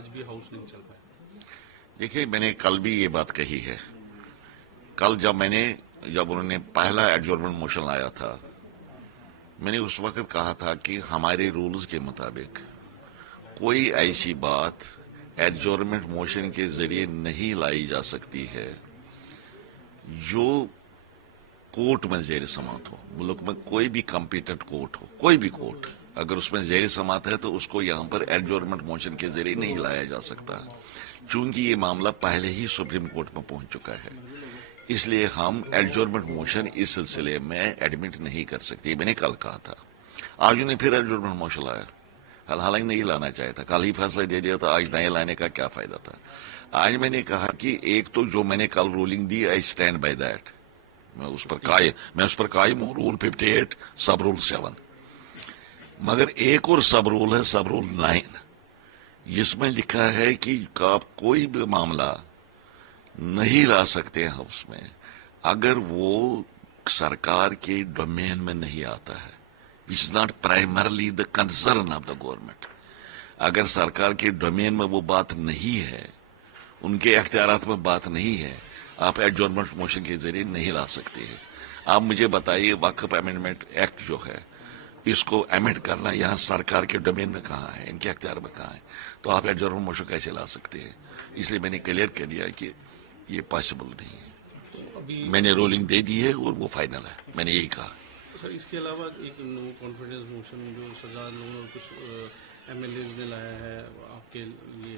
آج بھی ہاؤس نہیں چل پایا؟ دیکھیے میں نے کل بھی یہ بات کہی ہے. کل جب انہوں نے پہلا ایڈجورنمنٹ موشن لایا تھا، میں نے اس وقت کہا تھا کہ ہمارے رولز کے مطابق کوئی ایسی بات ایڈجورنمنٹ موشن کے ذریعے نہیں لائی جا سکتی ہے جو کورٹ میں زیر سماعت ہو. ملک میں کوئی بھی کمپیٹنٹ کورٹ ہو، کوئی بھی کورٹ، اگر اس میں زیر سماعت ہے تو اس کو یہاں پر ایڈجورنمنٹ موشن کے ذریعے نہیں لایا جا سکتا، چونکہ یہ معاملہ پہلے ہی سپریم کورٹ میں پہنچ چکا ہے. اس لیے ہم ایڈجورنمنٹ موشن اس سلسلے میں ایڈمٹ نہیں کر سکتے. میں نے کل کہا تھا. آج انہیں پھر ایڈجورنمنٹ موشن لایا. حالانکہ نہیں لانا چاہیے تھا، کل ہی فیصلہ دے دیا تھا، آج نئے لانے کا کیا فائدہ تھا. آج میں نے کہا کہ ایک تو جو میں نے کل رولنگ دی، آئی اسٹینڈ بائی دیٹ، میں اس پر قائم ہوں. رول 58 سب رول 7. مگر ایک اور سب رول ہے، سب رول 9، جس میں لکھا ہے کہ آپ کوئی بھی معاملہ نہیں لا سکتے ہاؤس میں اگر وہ سرکار کے ڈومین میں نہیں آتا ہے. Which is not primarily the concern of the government. اگر سرکار کے ڈومین میں وہ بات نہیں ہے، ان کے اختیارات میں بات نہیں ہے، آپ ایڈجورنمنٹ موشن کے ذریعے نہیں لا سکتے ہیں. آپ مجھے بتائیے وقف امینڈمنٹ ایکٹ جو ہے، اس کو امینڈ کرنا یہاں سرکار کے ڈومین میں کہاں ہے، ان کے اختیار میں کہاں ہے؟ تو آپ ایڈجورنمنٹ موشن کیسے لا سکتے ہیں؟ اس لیے میں نے کلیئر کر دیا کہ یہ پاسبل نہیں ہے. میں نے رولنگ دے دی ہے اور وہ فائنل ہے، میں نے یہی کہا. سر اس کے علاوہ ایک نو کانفیڈنس موشن جو شہزاد لوگوں اور کچھ ایم ایل ایز نے لایا ہے آپ کے لیے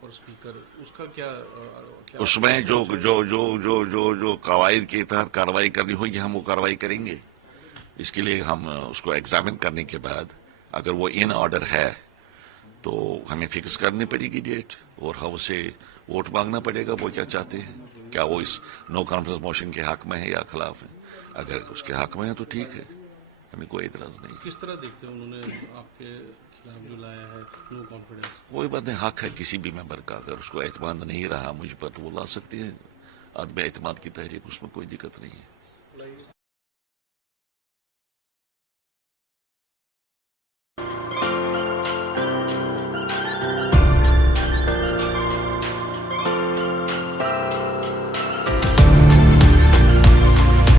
فار اسپیکر، اس کا کیا اس میں جو قواعد کے تحت کارروائی کرنی ہوگی ہم وہ کارروائی کریں گے. اس کے لیے ہم اس کو ایگزامن کرنے کے بعد اگر وہ ان آرڈر ہے تو ہمیں فکس کرنی پڑے گی ڈیٹ، اور ہاؤس سے ووٹ مانگنا پڑے گا وہ کیا چاہتے ہیں. کیا وہ اس نو کانفیڈنس موشن کے حق میں ہے یا خلاف ہے؟ اگر اس کے حق میں ہے تو ٹھیک ہے، ہمیں کوئی اعتراض نہیں. کس طرح دیکھتے ہیں انہوں نے آپ کے خلاف جو لایا ہے نو کانفیڈنس؟ کوئی بات نہیں، حق ہے کسی بھی ممبر کا. اگر اس کو اعتماد نہیں رہا مجھ پر تو وہ لا سکتے ہیں عدم اعتماد کی تحریک، اس میں کوئی دقت نہیں ہے.